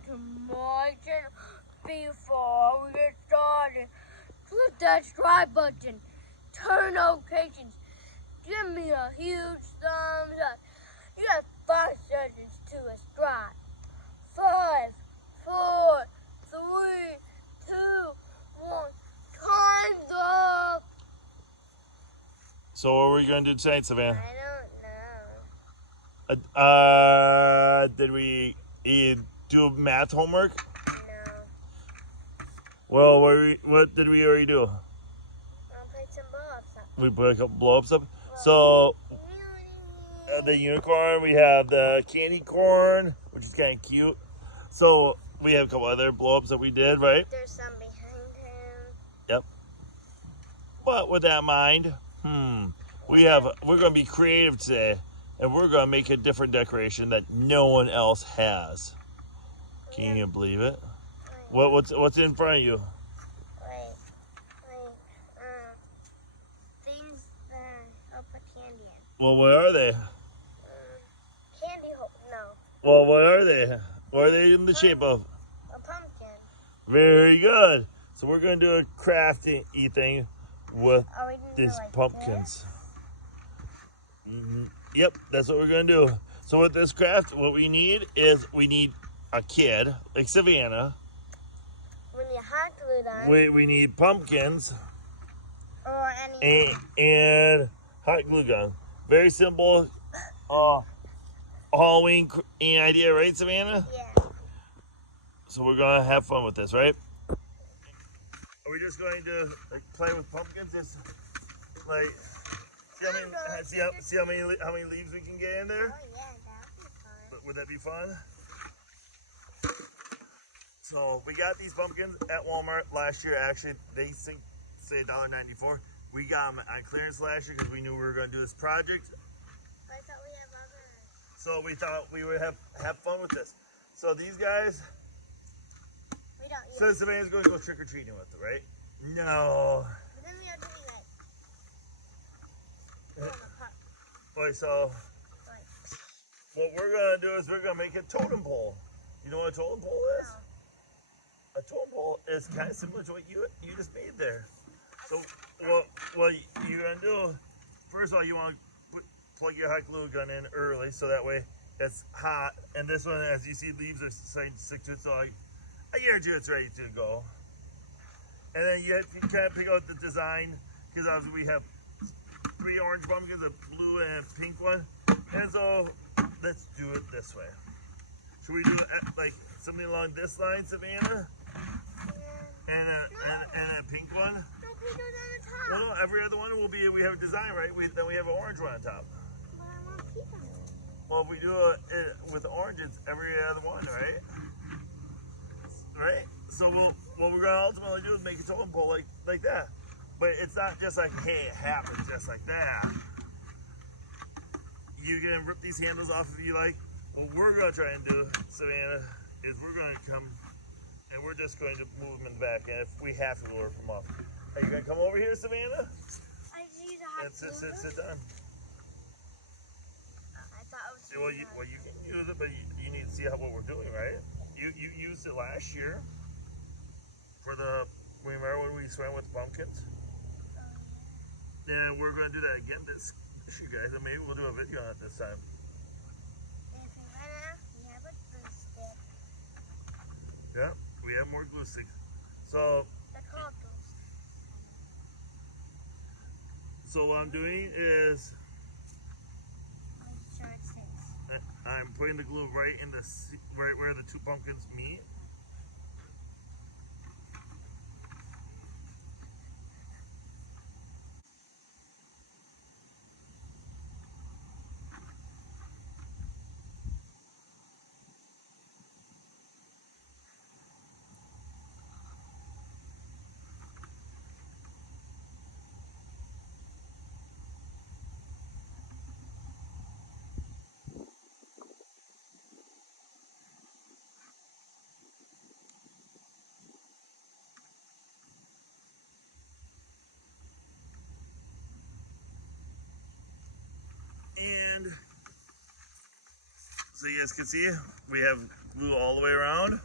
that to my channel. Before we get started, click that subscribe button, turn notifications, give me a huge thumbs up. You have 5 seconds to subscribe. 5, 4, 3, 2, 1. Time's up. So what are we going to do tonight, Savannah? I don't know. Did we do math homework? No. Well, what did we already do? I'll play some blow-ups up. We put a couple blow-ups up. So the unicorn, we have the candy corn, which is kind of cute. So we have a couple other blow-ups that we did, right? There's some behind him. Yep. But with that in mind, we're going to be creative today, and we're going to make a different decoration that no one else has. Can you believe it? What's in front of you? Things that I'll put candy in. Well, what are they? Candy hole? No. Well, what are they? What are they in the shape of? A pumpkin. Very good. So we're going to do a crafty thing with Are we gonna do these like pumpkins. Yep, that's what we're going to do. So with this craft, what we need is a kid, like Savannah. We need hot glue gun. We need pumpkins Or any. and hot glue gun. Very simple Halloween idea, right, Savannah? Yeah. So we're going to have fun with this, right? Are we just going to play with pumpkins? Just like see how many leaves we can get in there? Oh yeah, that would be fun. Would that be fun? So we got these pumpkins at Walmart last year. Actually, they say $1.94. We got them on clearance last year because we knew we were going to do this project. I thought we had others. So we thought we would have fun with this. So these guys. We don't use. So Savannah's going to go trick or treating with it, right? No. But then we are doing like. Okay, so what we're gonna do is we're gonna make a totem pole. You know what a totem pole is? No. A totem pole is kind of similar to what you just made there. So what you're gonna do? First of all, you want to plug your hot glue gun in early, so that way it's hot. And this one, as you see, leaves are starting to stick to it, so I guarantee it's ready to go. And then you kind of pick out the design, because obviously we have 3 orange pumpkins, a blue and a pink one. And so let's do it this way. Should we do like something along this line, Savannah? And a pink one? No, pink goes on the top. Well, no, every other one will be, we have a design, right? Then we have an orange one on top. But I want pink on it. Well, if we do it with orange, it's every other one, right? Right? So what we're gonna ultimately do is make a totem pole like that. But it's not just like, hey, it happens just like that. You can rip these handles off if you like. What we're gonna try and do, Savannah, is we're gonna come and we're just going to move them in the back, and if we have to, we'll rip them off. Are you gonna come over here, Savannah? I just use a hot glue gun. Sit down. I thought it was. Well, you can use it, but you need to see what we're doing, right? You used it last year for remember when we swam with pumpkins? And we're going to do that again this year, guys, and maybe we'll do a video on it this time. And if we run out, we have a glue stick. Yeah, we have more glue sticks. So, They're called glue sticks. so what I'm doing is I'm sure it sticks. I'm putting the glue right where the 2 pumpkins meet. And so you guys can see we have glue all the way around.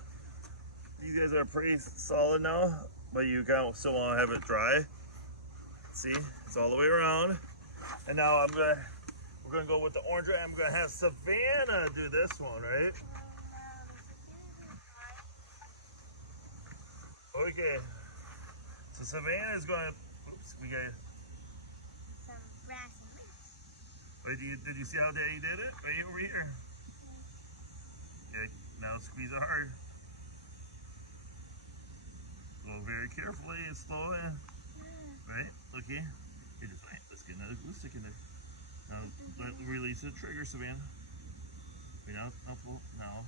you guys are pretty solid now, but you kind of still want to have it dry. See, it's all the way around. And now we're gonna go with the orange. I'm gonna have Savannah do this one, right? Okay. So Savannah is going. Oops, we got. Some grass and leaves. Wait, did you see how Daddy did it? Right over here. Okay. Now squeeze it hard. Go very carefully and slowly. Right? Okay. Hey, just wait. Let's get another glue stick in there. Now release the trigger, Savannah. Wait, now pull. Now.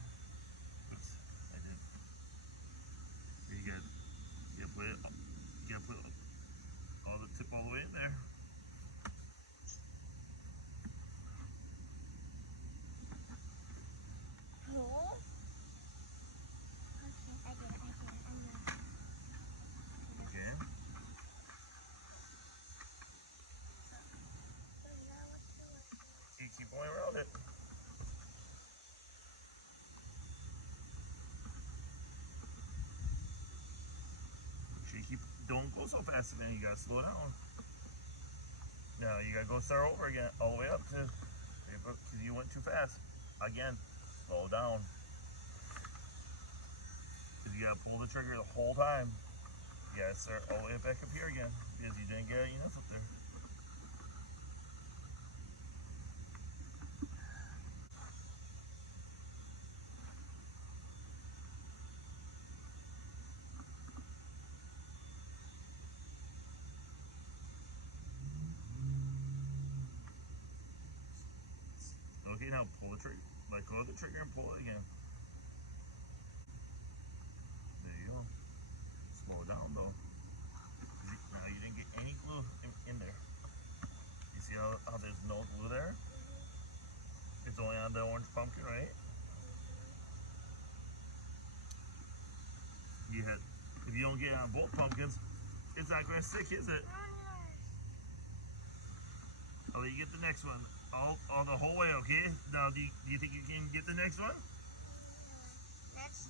Oops, I did. You gotta put it. You gotta put all the tip all the way in there. Okay. Keep going around it. Don't go so fast, man. You gotta slow down. Now you gotta go start over again, all the way up to, because you went too fast. Again, slow down. Because you gotta pull the trigger the whole time. You gotta start all the way back up here again, because you didn't get enough up there. Okay, now pull the trigger. Let go of the trigger and pull it again. There you go. Slow down though. Now you didn't get any glue in there. You see how there's no glue there? It's only on the orange pumpkin, right? If you don't get it on both pumpkins, it's not going to stick, is it? I'll let you get the next one. All the whole way, okay? Now, do you think you can get the next one? That's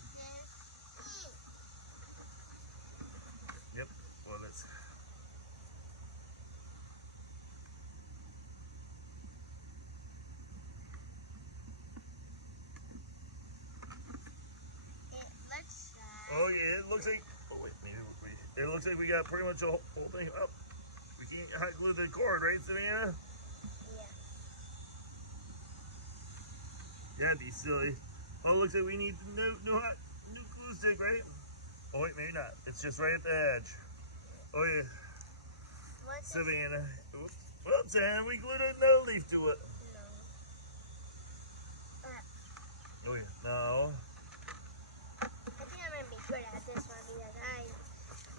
Yep. Well, let's. Oh yeah, it looks like. Oh wait, maybe it looks like we got pretty much the whole thing up. We can't hot glue the cord, right, Savannah? Yeah, it'd be silly. Oh, it looks like we need new glue stick, right? Oh wait, maybe not. It's just right at the edge. Oh yeah. What's Savannah. Oops. Whoops, and we glued another leaf to it. Oh yeah. No. I think I'm gonna be good at this one because I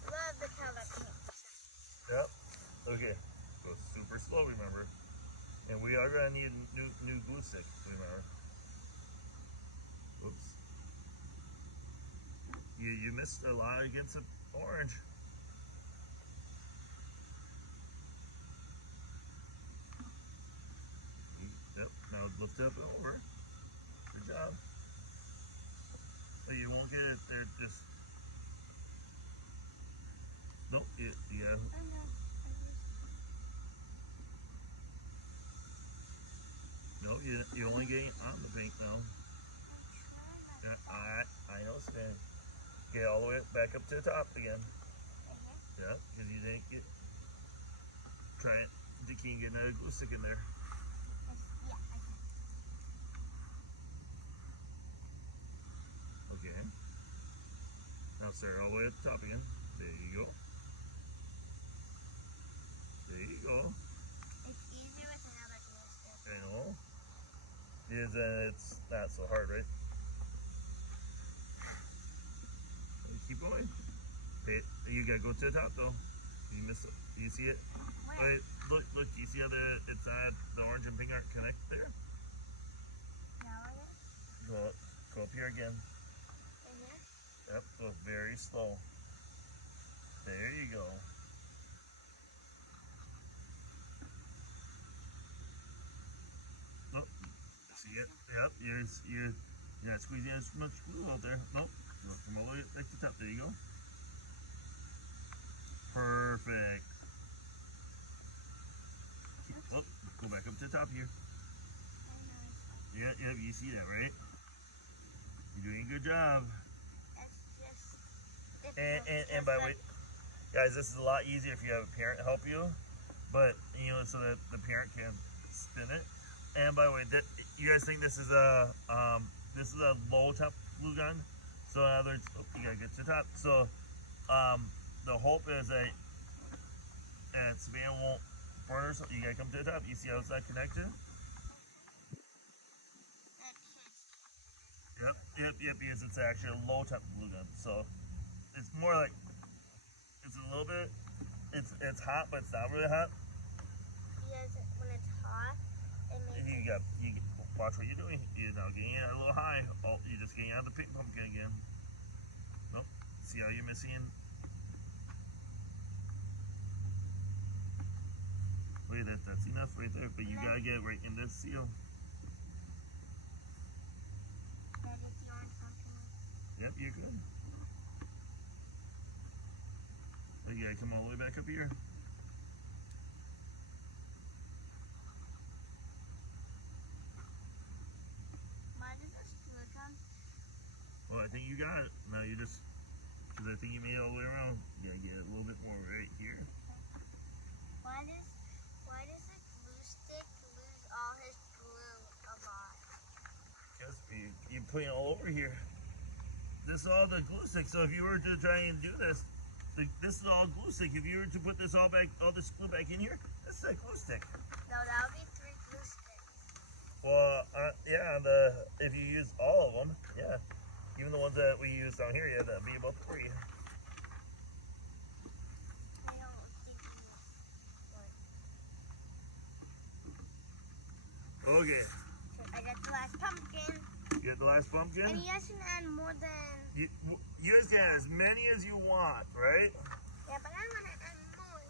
love the color pink. Yep. Okay. Go super slow, remember. And we are gonna need new glue stick, remember. Oops. You missed a lot against the orange. Yep. Now lift up and over. Good job. But you won't get it there. Just nope. Yeah. No, you only getting on the paint now. I know, Stan. Get all the way back up to the top again. Yeah, because you didn't get. Try it. You can't get another glue stick in there. Yeah, I can. Okay. Now start all the way at the top again. There you go. There you go. It's easier with another glue stick. I know. Is it's not so hard, right? Keep going. Okay, you gotta go to the top though. You missed it. Do you see it? Where? Wait, look. Do you see how it's not the orange and pink aren't connected there? No, Go up here again. Yep. Go very slow. There you go. Nope. See it? Yep. You're not squeezing as much glue out there. Nope. So come all the way back to the top. There you go. Perfect. Oh, go back up to the top here. Yeah, you see that, right? You're doing a good job. And by the way, guys, this is a lot easier if you have a parent help you. But, you know, so that the parent can spin it. And by the way, that, you guys think this is a low top glue gun? So in other words, oh, you gotta get to the top. So the hope is that Savannah won't burn herself. You gotta come to the top. You see how it's not connected? Yep, because it's actually a low top glue gun. So it's more like, it's a little bit, it's hot, but it's not really hot. Because when it's hot, it makes you watch what you're doing. You're now getting it a little high. Oh, you're just getting out of the pink pumpkin again. Nope. See how you're missing? Wait, that's enough right there. But you gotta get right in this seal. That is the orange pumpkin. Yep, you're good. So you gotta come all the way back up here. Why does this glue gun? Well, I think you got it. Now you just, because I think you made it all the way around. You gotta get it a little bit more right here. Why does the glue stick lose all his glue a lot? Because you're putting it all over here. This is all the glue stick. So if you were to try and do this, this is all glue stick. If you were to put this all this glue back in here, this is a glue stick. No, that would be 3 glue sticks. Well, yeah, if you use all of them, yeah. Even the ones that we use down here, yeah, that'd be about 3. I don't think you Okay. I got the last pumpkin. You got the last pumpkin? And you guys can add more than... You guys can add as many as you want, right? Yeah, but I want to add more.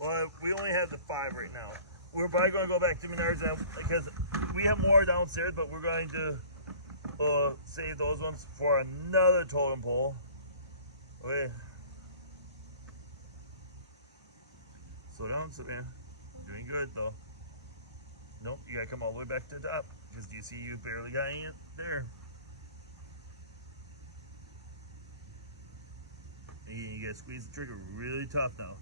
Well, we only have the 5 right now. We're probably going to go back to Menards now because we have more downstairs, but we're going to save those ones for another totem pole. Okay. Slow down, Savannah. You're doing good, though. Nope, you got to come all the way back to the top because you see you barely got any there. You got to squeeze the trigger really tough now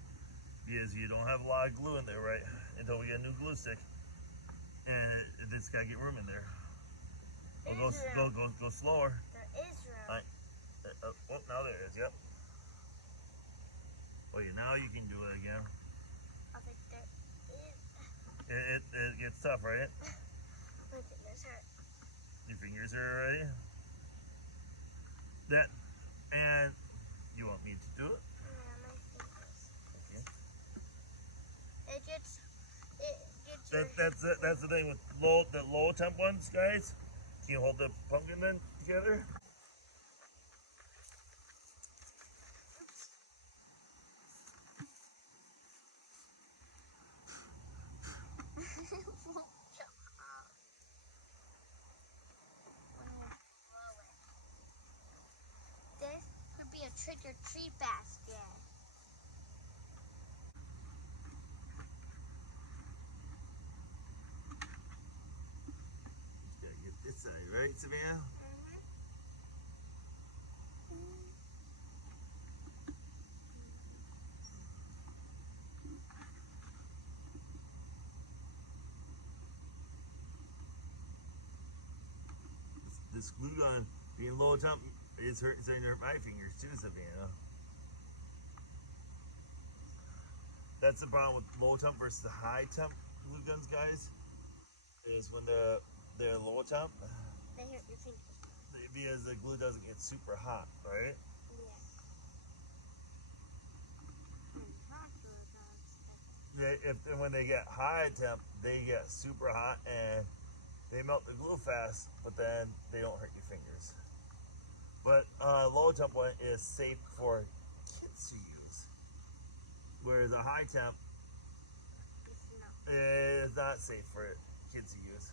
because you don't have a lot of glue in there, right? Until we get a new glue stick. And it's got to get room in there. Oh, go slower. There is room. Oh, now there is, yep. Well, now you can do it again. I think there is. It gets tough, right? My fingers hurt. Your fingers are ready? That, and you want me to do it? Yeah, my fingers. Okay. It gets That's the thing with the low temp ones, guys. Can you hold the pumpkin then together? This could be a trick or treat basket. Gotta get this side, right, Savannah? This glue gun being low temp is starting to hurt my fingers too, Savannah. That's the problem with low temp versus the high temp glue guns, guys. Is when they're low temp, They hurt your fingers. because the glue doesn't get super hot, right? Yeah. When they get high temp, they get super hot and they melt the glue fast, but then they don't hurt your fingers. But low temp one is safe for kids to use, whereas a high temp is not safe for kids to use.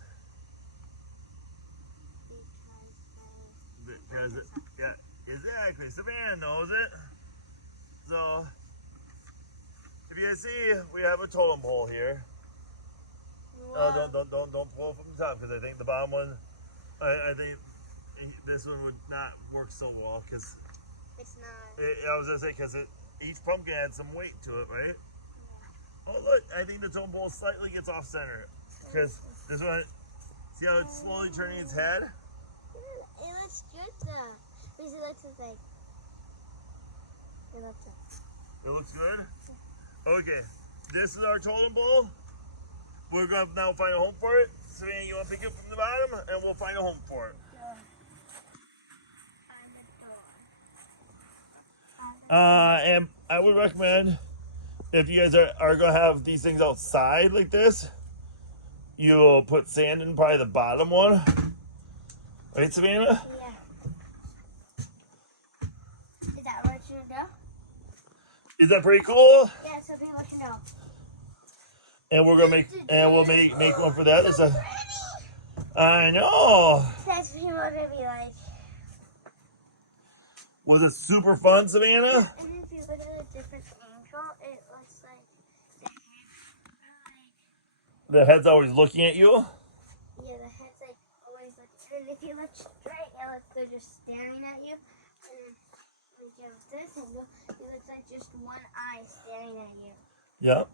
Because Exactly. Savannah knows it. So, if you guys see, we have a totem pole here. Don't pull from the top because I think the bottom one, I think this one would not work so well because it's not. I was gonna say because each pumpkin had some weight to it, right? Yeah. Oh look, I think the totem pole slightly gets off center because this one. See how it's slowly turning its head? It looks good though. Because it looks like. It looks like. It looks good? Okay. This is our totem pole. We're going to now find a home for it. Savannah, you want to pick it from the bottom and we'll find a home for it. Yeah. Find a door. And I would recommend if you guys are going to have these things outside like this, you'll put sand in probably the bottom one. Right, Savannah? Yeah. Is that what you do? Is that pretty cool? Yeah, so people can know. And we're gonna make one for that. It's a, I know. That's what people are gonna be like. Was it super fun, Savannah? And if you look at a different angle, it looks like the head's always looking at you. Yeah, the head's like always looking. And if you look straight, it looks like they're just staring at you. And then if you have this angle, it looks like just one eye staring at you. Yep.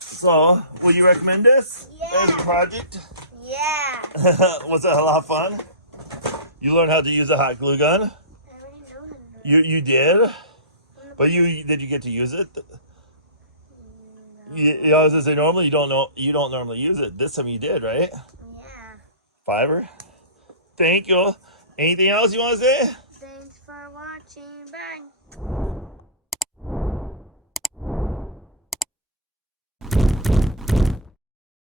So, will you recommend this as a project? Yeah. Was that a lot of fun? You learned how to use a hot glue gun. I already know how to do it. You did, but did you get to use it? No. I was gonna say normally you don't normally use it. This time you did, right? Yeah. Fiverr. Thank you. Anything else you want to say? Thanks for watching.